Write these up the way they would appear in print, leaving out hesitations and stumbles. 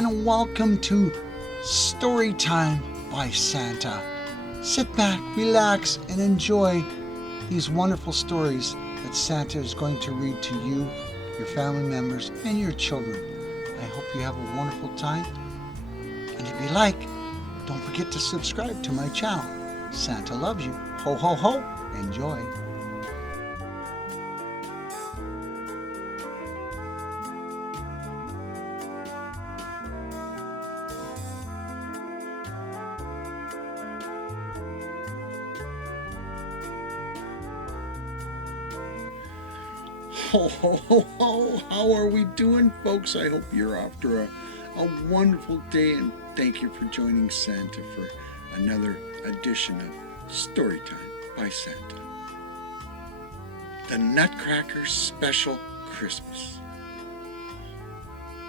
and welcome to Story Time by Santa. Sit back, relax, and enjoy these wonderful stories that Santa is going to read to you, your family members, and your children. I hope you have a wonderful time. And if you like, don't forget to subscribe to my channel. Santa loves you. Ho, ho, ho. Enjoy. Ho, ho, ho, ho. How are we doing, folks? I hope you're off to a wonderful day, and thank you for joining Santa for another edition of Storytime by Santa. The Nutcracker Special Christmas.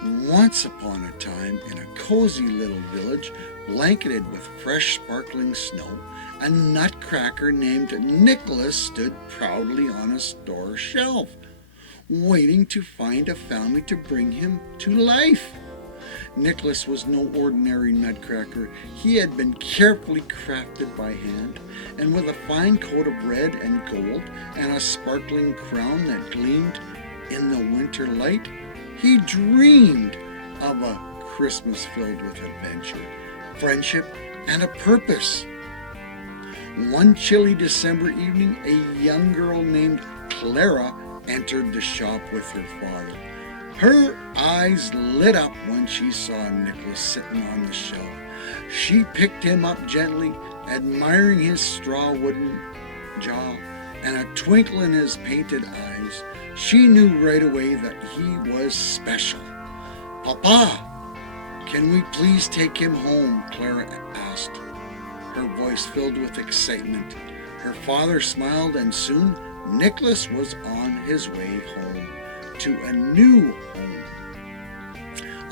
Once upon a time, in a cozy little village blanketed with fresh sparkling snow, a nutcracker named Nicholas stood proudly on a store shelf, waiting to find a family to bring him to life. Nicholas was no ordinary nutcracker. He had been carefully crafted by hand, and with a fine coat of red and gold and a sparkling crown that gleamed in the winter light, he dreamed of a Christmas filled with adventure, friendship, and a purpose. One chilly December evening, a young girl named Clara entered the shop with her father. Her eyes lit up when she saw Nicholas sitting on the shelf. She picked him up gently, admiring his straw wooden jaw and a twinkle in his painted eyes. She knew right away that he was special. "Papa, can we please take him home?" Clara asked, her voice filled with excitement. Her father smiled, and soon Nicholas was on his way home to a new home.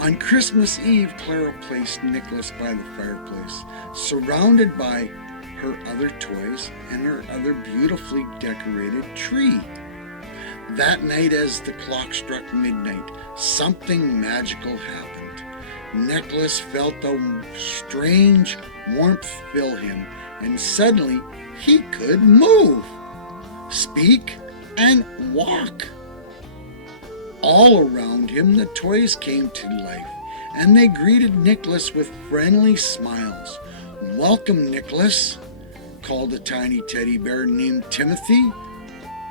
On Christmas Eve, Clara placed Nicholas by the fireplace, surrounded by her other toys and her other beautifully decorated tree. That night, as the clock struck midnight, something magical happened. Nicholas felt a strange warmth fill him, and suddenly he could move, speak, and walk. All around him, the toys came to life, and they greeted Nicholas with friendly smiles. "Welcome, Nicholas," called a tiny teddy bear named Timothy.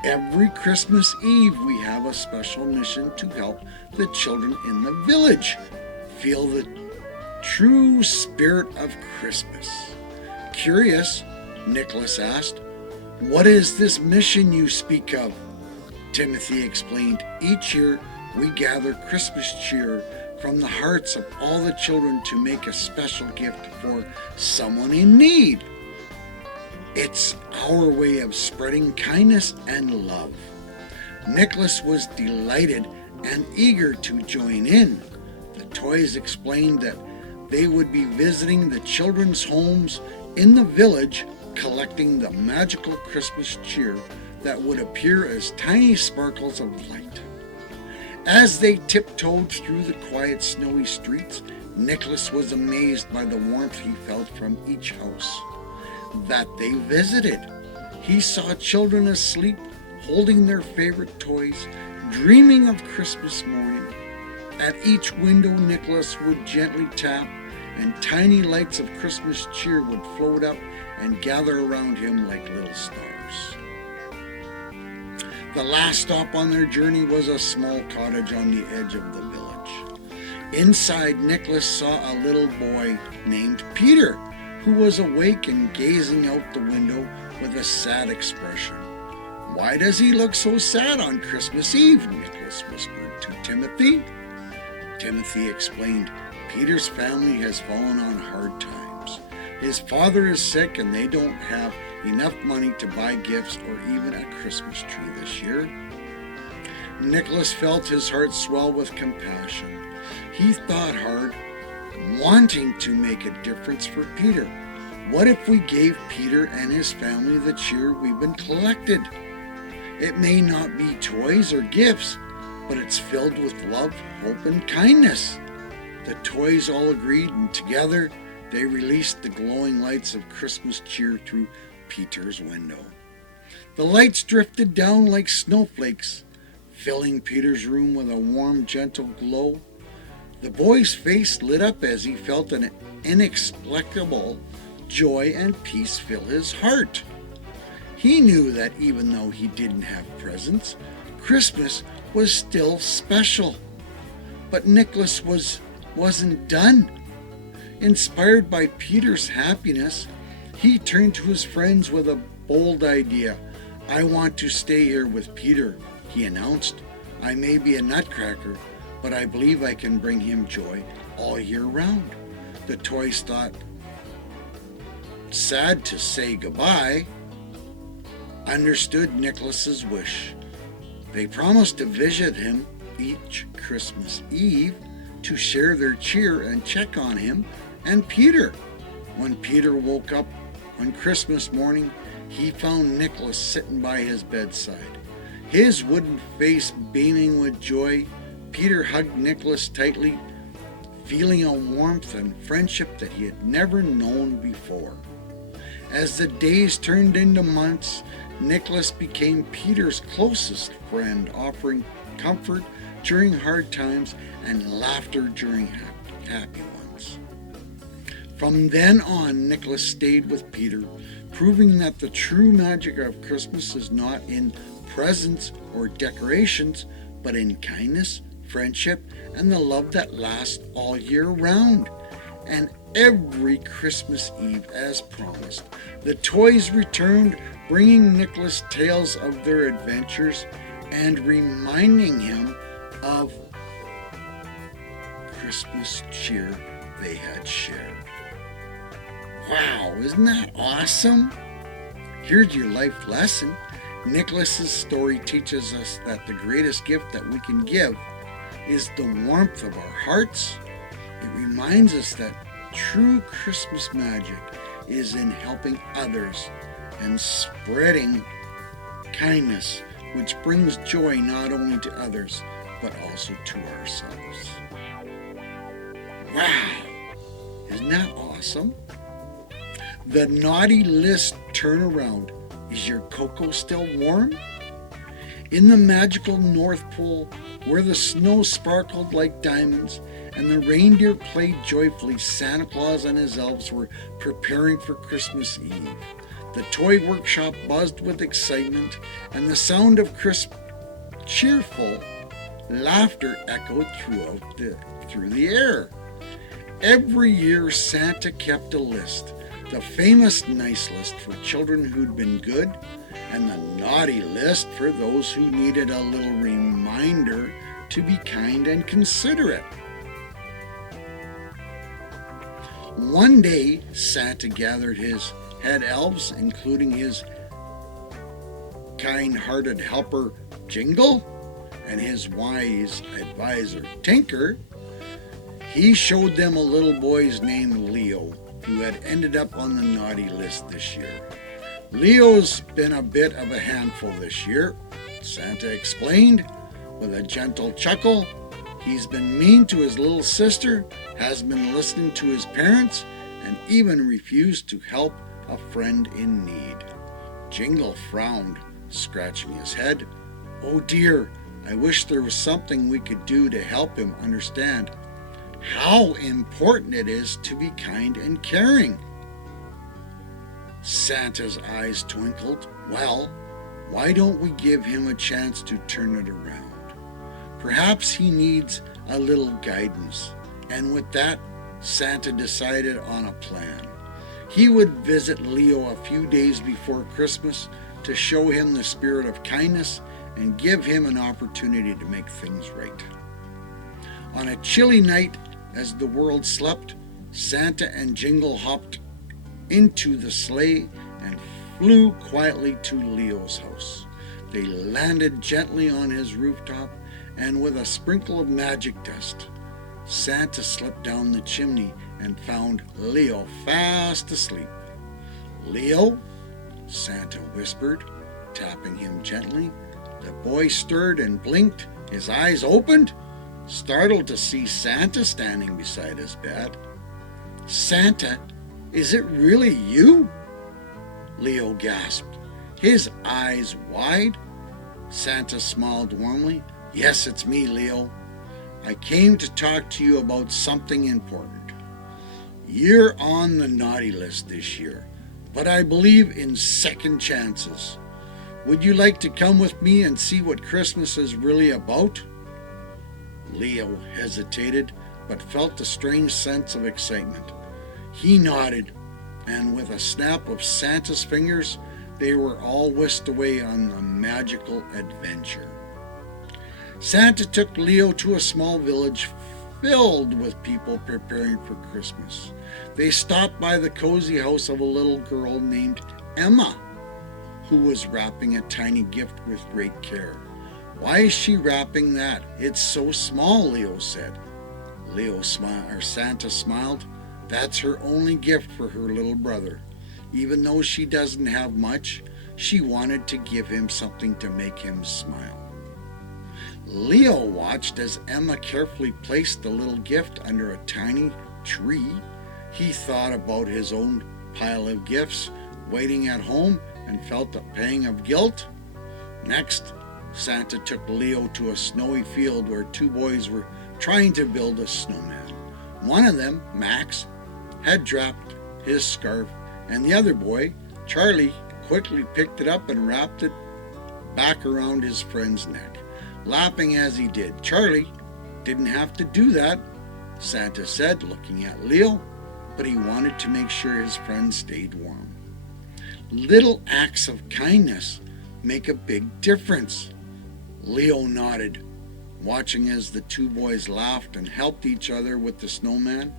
"Every Christmas Eve, we have a special mission to help the children in the village feel the true spirit of Christmas." Curious, Nicholas asked, "What is this mission you speak of?" Timothy explained, "Each year we gather Christmas cheer from the hearts of all the children to make a special gift for someone in need. It's our way of spreading kindness and love." Nicholas was delighted and eager to join in. The toys explained that they would be visiting the children's homes in the village, collecting the magical Christmas cheer that would appear as tiny sparkles of light. As they tiptoed through the quiet snowy streets, Nicholas was amazed by the warmth he felt from each house that they visited. He saw children asleep, holding their favorite toys, dreaming of Christmas morning. At each window, Nicholas would gently tap, and tiny lights of Christmas cheer would float up and gather around him like little stars. The last stop on their journey was a small cottage on the edge of the village. Inside, Nicholas saw a little boy named Peter, who was awake and gazing out the window with a sad expression. "Why does he look so sad on Christmas Eve?" Nicholas whispered to Timothy. Timothy explained, "Peter's family has fallen on hard times. His father is sick, and they don't have enough money to buy gifts or even a Christmas tree this year." Nicholas felt his heart swell with compassion. He thought hard, wanting to make a difference for Peter. What if we gave Peter and his family the cheer we've been collected? It may not be toys or gifts, but it's filled with love, hope, and kindness. The toys all agreed, and together they released the glowing lights of Christmas cheer through Peter's window. The lights drifted down like snowflakes, filling Peter's room with a warm, gentle glow. The boy's face lit up as he felt an inexplicable joy and peace fill his heart. He knew that even though he didn't have presents, Christmas was still special. But Nicholas wasn't done. Inspired by Peter's happiness, he turned to his friends with a bold idea. "I want to stay here with Peter," he announced. "I may be a nutcracker, but I believe I can bring him joy all year round." The toys thought, sad to say goodbye, understood Nicholas's wish. They promised to visit him each Christmas Eve to share their cheer and check on him and Peter. When Peter woke up on Christmas morning, he found Nicholas sitting by his bedside. His wooden face beaming with joy, Peter hugged Nicholas tightly, feeling a warmth and friendship that he had never known before. As the days turned into months, Nicholas became Peter's closest friend, offering comfort during hard times and laughter during happy ones. From then on, Nicholas stayed with Peter, proving that the true magic of Christmas is not in presents or decorations, but in kindness, friendship, and the love that lasts all year round. And every Christmas Eve, as promised, the toys returned, bringing Nicholas tales of their adventures and reminding him of Christmas cheer they had shared. Wow, isn't that awesome? Here's your life lesson. Nicholas's story teaches us that the greatest gift that we can give is the warmth of our hearts. It reminds us that true Christmas magic is in helping others and spreading kindness, which brings joy not only to others, but also to ourselves. Wow! Isn't that awesome? The naughty list turnaround. Is your cocoa still warm? In the magical North Pole, where the snow sparkled like diamonds and the reindeer played joyfully, Santa Claus and his elves were preparing for Christmas Eve. The toy workshop buzzed with excitement, and the sound of crisp, cheerful laughter echoed through the air. Every year, Santa kept a list, the famous nice list for children who'd been good, and the naughty list for those who needed a little reminder to be kind and considerate. One day, Santa gathered his head elves, including his kind-hearted helper Jingle and his wise advisor Tinker. He showed them a little boy named Leo, who had ended up on the naughty list this year. Leo's been a bit of a handful this year, Santa explained with a gentle chuckle. He's been mean to his little sister, hasn't been listening to his parents, and even refused to help a friend in need. Jingle frowned, scratching his head. "Oh dear, I wish there was something we could do to help him understand how important it is to be kind and caring." Santa's eyes twinkled. "Well, why don't we give him a chance to turn it around? Perhaps he needs a little guidance." And with that, Santa decided on a plan. He would visit Leo a few days before Christmas to show him the spirit of kindness and give him an opportunity to make things right. On a chilly night, as the world slept, Santa and Jingle hopped into the sleigh and flew quietly to Leo's house. They landed gently on his rooftop, and with a sprinkle of magic dust, Santa slipped down the chimney and found Leo fast asleep. "Leo," Santa whispered, tapping him gently. The boy stirred and blinked. His eyes opened. startled to see Santa standing beside his bed. "Santa, is it really you?" Leo gasped, his eyes wide. Santa smiled warmly. "Yes, it's me, Leo. I came to talk to you about something important. You're on the naughty list this year, but I believe in second chances. Would you like to come with me and see what Christmas is really about?" Leo hesitated, but felt a strange sense of excitement. He nodded, and with a snap of Santa's fingers, they were all whisked away on a magical adventure. Santa took Leo to a small village filled with people preparing for Christmas. They stopped by the cozy house of a little girl named Emma, who was wrapping a tiny gift with great care. "Why is she wrapping that? It's so small," Leo said. Santa smiled. "That's her only gift for her little brother. Even though she doesn't have much, she wanted to give him something to make him smile." Leo watched as Emma carefully placed the little gift under a tiny tree. He thought about his own pile of gifts waiting at home and felt a pang of guilt. Next, Santa took Leo to a snowy field where two boys were trying to build a snowman. One of them, Max, had dropped his scarf, and the other boy, Charlie, quickly picked it up and wrapped it back around his friend's neck, laughing as he did. "Charlie didn't have to do that," Santa said, looking at Leo, but he wanted to make sure his friend stayed warm. Little acts of kindness make a big difference. Leo nodded, watching as the two boys laughed and helped each other with the snowman.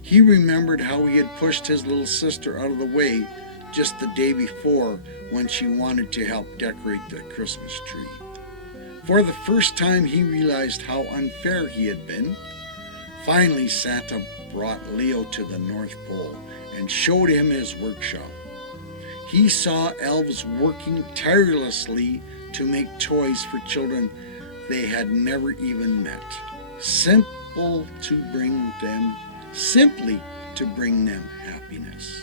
He remembered how he had pushed his little sister out of the way just the day before when she wanted to help decorate the Christmas tree. For the first time, he realized how unfair he had been. Finally, Santa brought Leo to the North Pole and showed him his workshop. He saw elves working tirelessly to make toys for children they had never even met, simply to bring them happiness.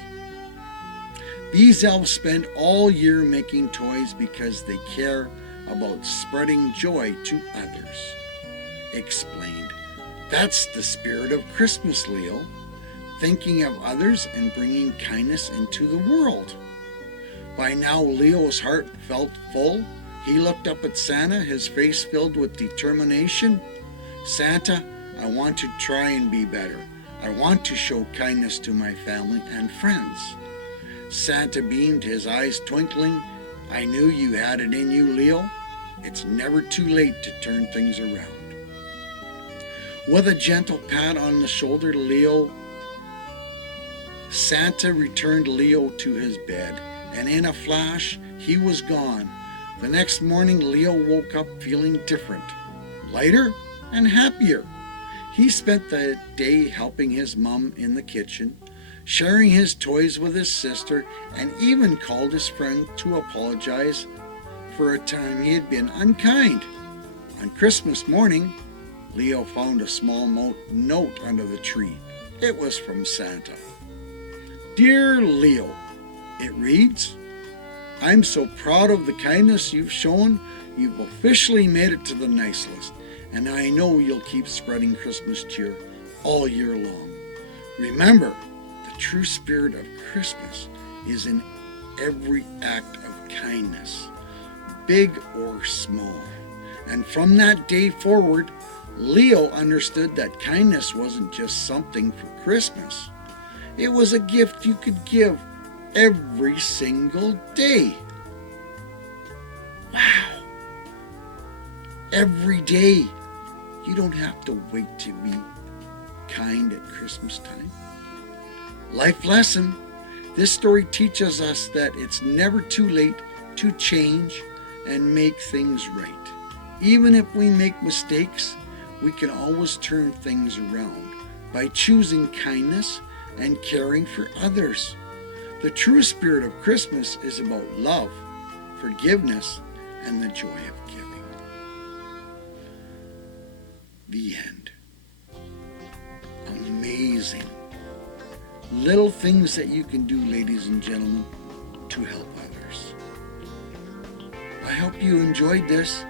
These elves spend all year making toys because they care about spreading joy to others. Explained. That's the spirit of Christmas, Leo. Thinking of others and bringing kindness into the world. By now, Leo's heart felt full. He looked up at Santa, his face filled with determination. "Santa, I want to try and be better. I want to show kindness to my family and friends." Santa beamed, his eyes twinkling. "I knew you had it in you, Leo. It's never too late to turn things around." With a gentle pat on the shoulder, Santa returned Leo to his bed, and in a flash, he was gone. The next morning, Leo woke up feeling different, lighter and happier. He spent the day helping his mom in the kitchen, sharing his toys with his sister, and even called his friend to apologize for a time he had been unkind. On Christmas morning, Leo found a small note under the tree. It was from Santa. "Dear Leo," it reads, "I'm so proud of the kindness you've shown. You've officially made it to the nice list, and I know you'll keep spreading Christmas cheer all year long. Remember, the true spirit of Christmas is in every act of kindness, big or small." And from that day forward, Leo understood that kindness wasn't just something for Christmas. It was a gift you could give every single day. Wow! Every day. You don't have to wait to be kind at Christmas time. Life lesson. This story teaches us that it's never too late to change and make things right. Even if we make mistakes, we can always turn things around by choosing kindness and caring for others. The true spirit of Christmas is about love, forgiveness, and the joy of giving. The end. Amazing. Little things that you can do, ladies and gentlemen, to help others. I hope you enjoyed this,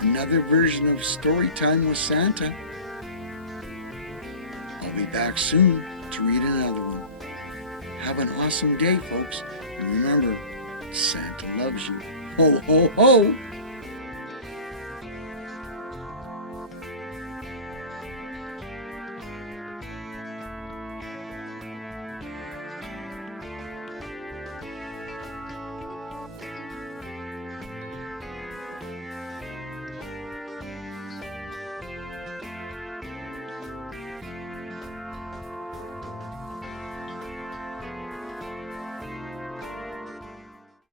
another version of Storytime with Santa. I'll be back soon to read another one. Have an awesome day, folks. And remember, Santa loves you. Ho, ho, ho!